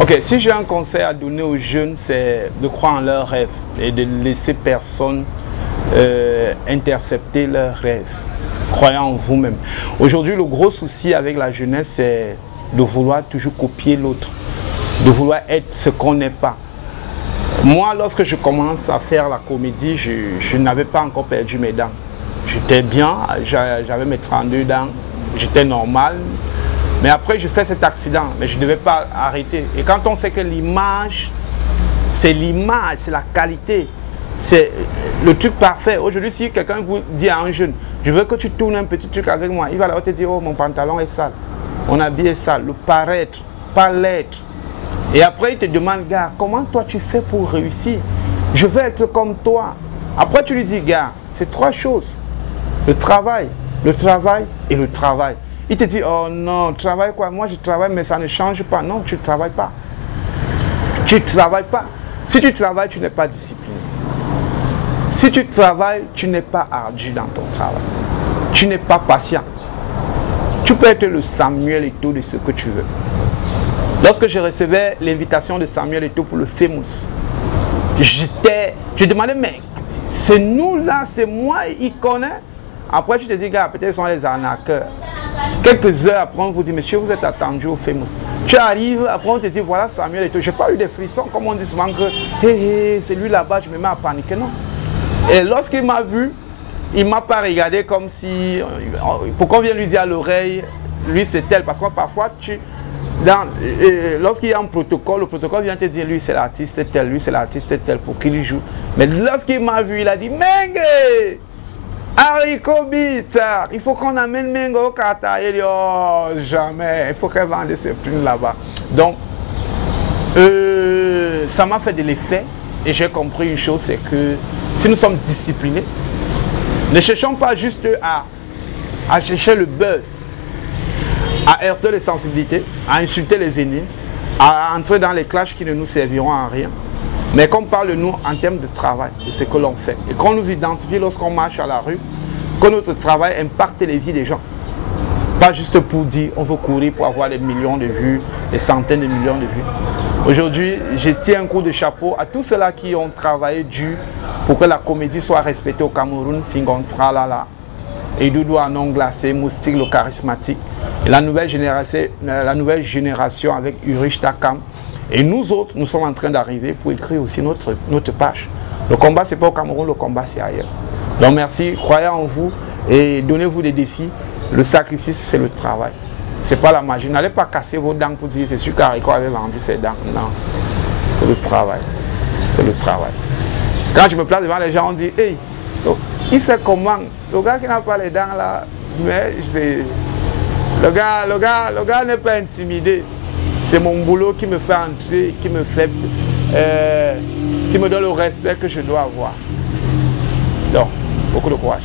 Ok, si j'ai un conseil à donner aux jeunes, c'est de croire en leurs rêves et de laisser personne intercepter leurs rêves. Croyez en vous-même. Aujourd'hui, le gros souci avec la jeunesse, c'est de vouloir toujours copier l'autre, de vouloir être ce qu'on n'est pas. Moi, lorsque je commence à faire la comédie, je n'avais pas encore perdu mes dents. J'étais bien, j'avais mes 32 dents, j'étais normal. Mais après, je fais cet accident, mais je ne devais pas arrêter. Et quand on sait que l'image, c'est la qualité, c'est le truc parfait. Aujourd'hui, si quelqu'un vous dit à un jeune, je veux que tu tournes un petit truc avec moi, il va là te dire, oh, mon pantalon est sale, mon habit est sale, le paraître, pas l'être. Et après, il te demande, gars, comment toi tu fais pour réussir? Je veux être comme toi. Après, tu lui dis, gars, c'est trois choses. Le travail et le travail. Il te dit, oh non, travail quoi? Moi je travaille mais ça ne change pas. Non, tu ne travailles pas. Tu ne travailles pas. Si tu travailles, tu n'es pas discipliné. Si tu travailles, tu n'es pas ardu dans ton travail. Tu n'es pas patient. Tu peux être le Samuel Eto'o de ce que tu veux. Lorsque je recevais l'invitation de Samuel Eto'o pour le Famous, je demandais, mais c'est nous là, c'est moi, il connaît. Après tu te dis, gars, peut-être ce sont les arnaqueurs. Quelques heures après, on vous dit, monsieur, vous êtes attendu au Famous. Tu arrives, après on te dit, voilà Samuel Eto'o. Je n'ai pas eu des frissons, comme on dit souvent que, hé, c'est lui là-bas, je me mets à paniquer. Non. Et lorsqu'il m'a vu, il ne m'a pas regardé comme si, pourquoi on vient lui dire à l'oreille, lui c'est tel. Parce que parfois, lorsqu'il y a un protocole, le protocole vient te dire, lui c'est l'artiste tel, lui c'est l'artiste tel, pour qu'il joue. Mais lorsqu'il m'a vu, il a dit, Mengue! Haricot Bita, il faut qu'on amène Mengo au Qatar. Il dit, oh, jamais, il faut qu'elle vende ses plumes là-bas. Donc, ça m'a fait de l'effet et j'ai compris une chose, c'est que si nous sommes disciplinés, ne cherchons pas juste à chercher le buzz, à heurter les sensibilités, à insulter les aînés, à entrer dans les clashs qui ne nous serviront à rien. Mais qu'on parle de nous en termes de travail, de ce que l'on fait. Et qu'on nous identifie lorsqu'on marche à la rue, que notre travail impacte les vies des gens. Pas juste pour dire, on veut courir pour avoir des millions de vues, des centaines de millions de vues. Aujourd'hui, je tiens un coup de chapeau à tous ceux-là qui ont travaillé dur pour que la comédie soit respectée au Cameroun. Fingon Tralala, Edoudou Anon glacé, Moustique le charismatique. Et la nouvelle génération avec Urich Takam. Et nous autres, nous sommes en train d'arriver pour écrire aussi notre page. Le combat, ce n'est pas au Cameroun, le combat, c'est ailleurs. Donc merci, croyez en vous et donnez-vous des défis. Le sacrifice, c'est le travail. Ce n'est pas la magie. N'allez pas casser vos dents pour dire c'est sûr qu'Haricot avait vendu ses dents. Non, c'est le travail. C'est le travail. Quand je me place devant les gens, on dit, hey, il fait comment? Le gars qui n'a pas les dents là, mais le gars n'est pas intimidé. C'est mon boulot qui me fait entrer, qui me donne le respect que je dois avoir. Donc, beaucoup de courage.